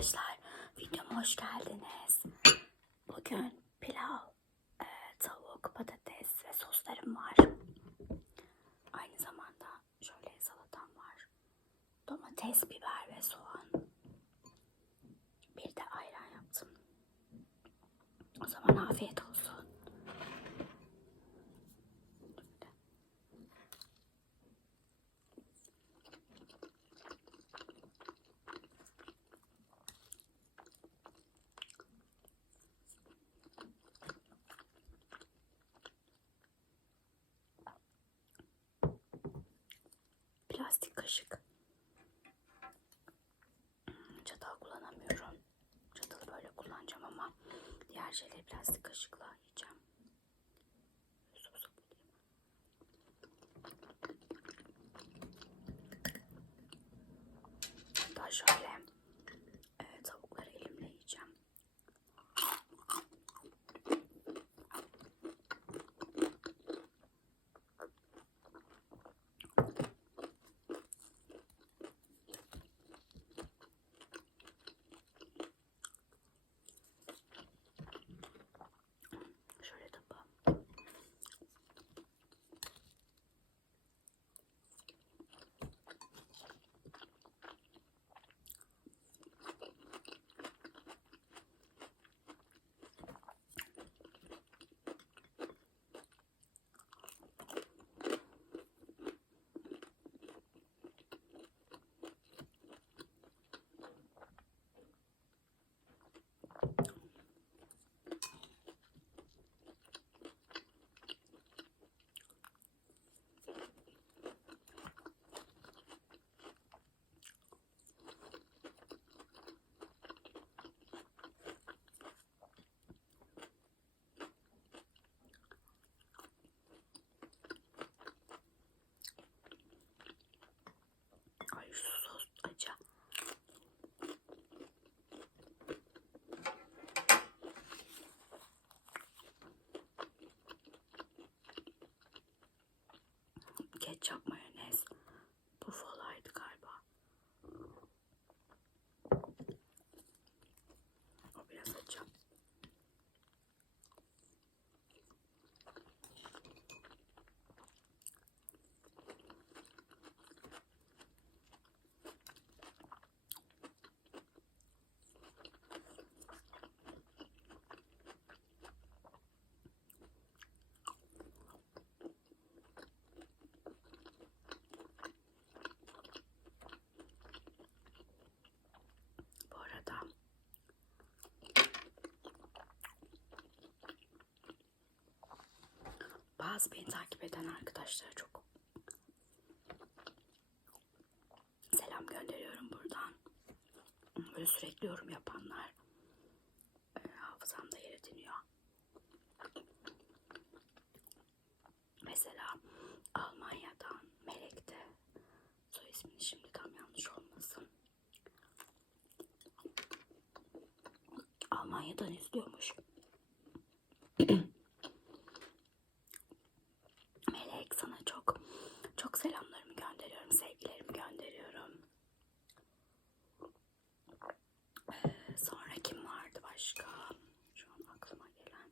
arkadaşlar. Videoma hoş geldiniz. Bugün pilav, e, tavuk, patates ve soslarım var. Aynı zamanda şöyle salatam var. Domates, biber ve soğan. Bir de ayran yaptım. O zaman afiyet olsun. Plastik kaşık. Çatal kullanamıyorum. Çatalı böyle kullanacağım ama diğer şeyleri plastik kaşıkla yiyeceğim. Hatta şöyle bazı beni takip eden arkadaşlara çok selam gönderiyorum buradan. Böyle sürekli yorum yapanlar e, hafızamda yer. Mesela Almanya'dan Melek'te soy ismini şimdi tam yanlış olmasın. Almanya'dan izliyormuş. Melek sana çok çok selamlarımı gönderiyorum, sevgilerimi gönderiyorum. Ee, sonra kim vardı Şu an aklıma gelen.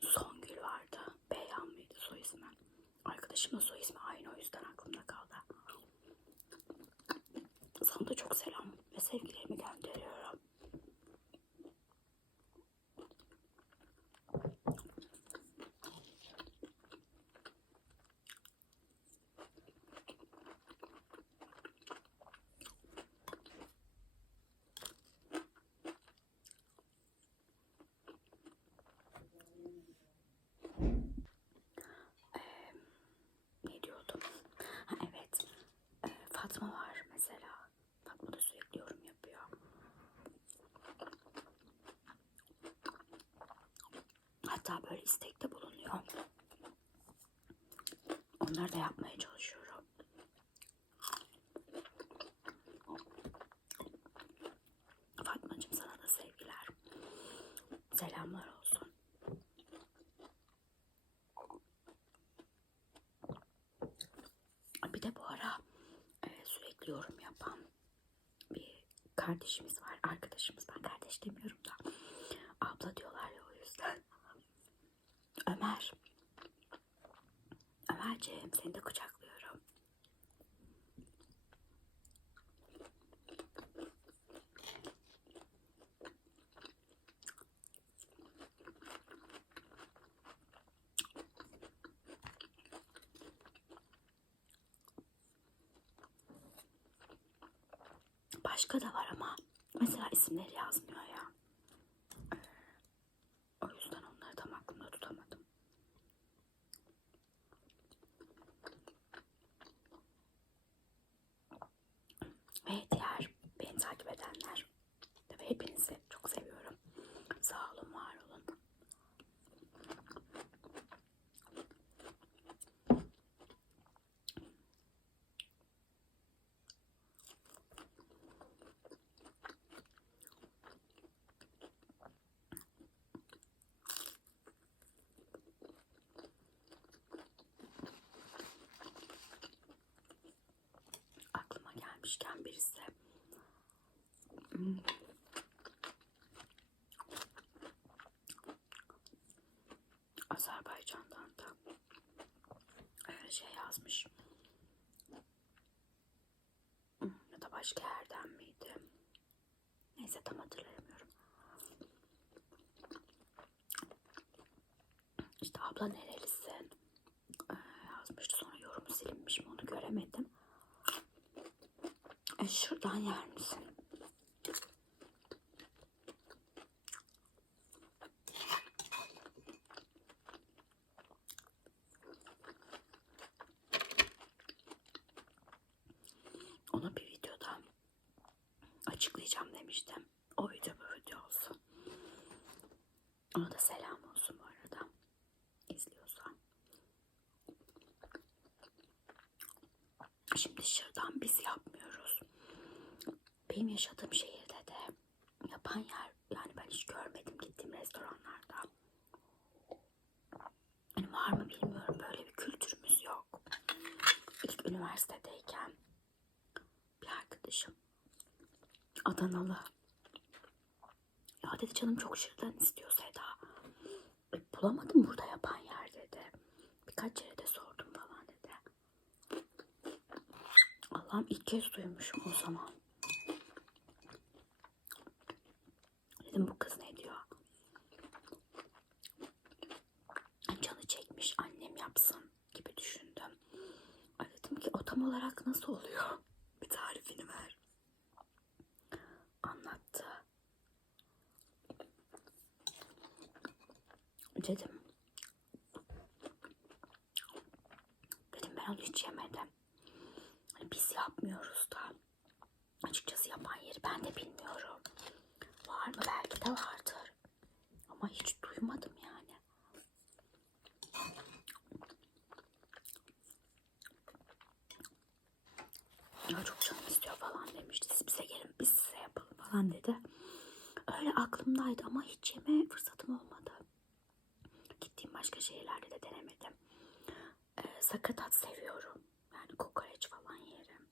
Songül vardı. Beyhan mıydı soy? Arkadaşımın soy ismi aynı o yüzden aklımda kaldı. Sana da çok selam ve sevgilerimi gönderiyorum. ne diyordum? Ha, evet. Ee, Fatma var mesela. Fatma da sürekli yorum yapıyor. Hatta böyle istekte bulunuyor. Onları da yapmaya çalışıyorum. Fatmacığım sana da sevgiler. Selamlar olsun. Bir de bu ara e, sürekli yorum yapan bir kardeşimiz var. Arkadaşımız ben kardeş demiyorum da. Abla yüzden. Ömer. Ömerciğim seni de kucaklıyorum. Başka da var ama mesela isimleri yazmıyor ya. Ee, O yüzden onları tam aklımda tutamadım. Ve diğer beni takip edenler. Tabii hepinizi çok seviyorum. Sağ olun, var olun. Gelmişken birisi. Azerbaycan'dan da e, şey yazmış. Hmm, ya da başka yerden miydi? Neyse tam hatırlayamıyorum. İşte abla nerelisin? E, yazmıştı sonra yorumu silinmiş mi onu göremedim e, şuradan yer misin? Onu bir videoda açıklayacağım demiştim. O video bu video olsun. Ona da selam olsun bu arada. İzliyorsan. Şimdi şırdan biz yapmıyoruz. Benim yaşadığım şehirde de yapan yer yani ben hiç görmedim gittiğim restoranlarda. Yani var mı bilmiyorum böyle bir kültürümüz yok. İlk üniversitedeyken bir arkadaşım Adanalı. Ya dedi canım çok şırdan istiyor Seda. E, bulamadım burada yapan yer dedi. Birkaç yere de sordum falan dedi. Allah'ım ilk kez duymuşum o zaman. Dedim bu kız ne diyor? Canı çekmiş annem yapsın gibi düşündüm. Ay dedim ki o tam olarak nasıl oluyor? Bir tarifini ver. Anlattı. Dedim. Dedim ben onu hiç yemedim. Hani biz yapmıyoruz da. Açıkçası yapan yeri ben de bilmiyorum. Var mı? Belki de vardır. Ama hiç duymadım yani. Ya çok canım istiyor falan demişti. Siz bize gelin biz size yapalım falan dedi. Öyle aklımdaydı ama hiç yeme fırsatım olmadı. Gittiğim başka şehirlerde de denemedim. Ee, sakatat seviyorum. Yani kokoreç falan yerim.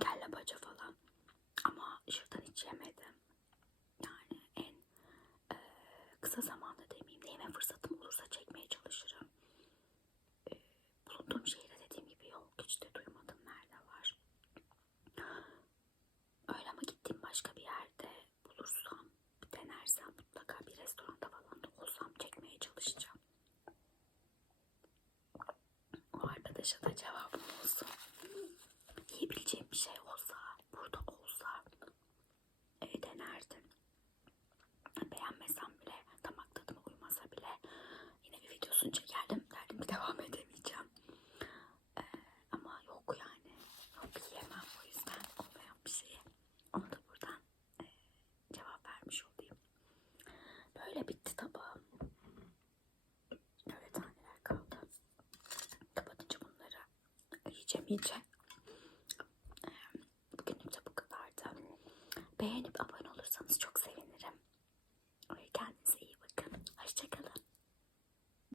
Kelle paça falan. Ama şuradan hiç yemedim. Yani en e, kısa zamanda demeyeyim de yeme fırsatım olursa çekmeye çalışırım. E, bulunduğum şehirde dediğim gibi yok. Hiç de duymadım nerede var. Öyle ama gittiğim başka bir yerde bulursam, bir denersem mutlaka bir restoranda falan da olsam çekmeye çalışacağım. O arkadaşa da cevabım olsun. Yiyebileceğim bir şey olsa, burada olsa e, denerdim. Beğenmesem bile, damak tadıma uymasa bile videosunu çekerdim. Derdim ki devam edemeyeceğim. E, ama yok yani. Yok yiyemem o yüzden olmayan bir şeyi. Onu da buradan e, cevap vermiş olayım. Böyle bitti tabağım. Öyle taneler kaldı. Kapatınca bunları yiyeceğim yiyeceğim.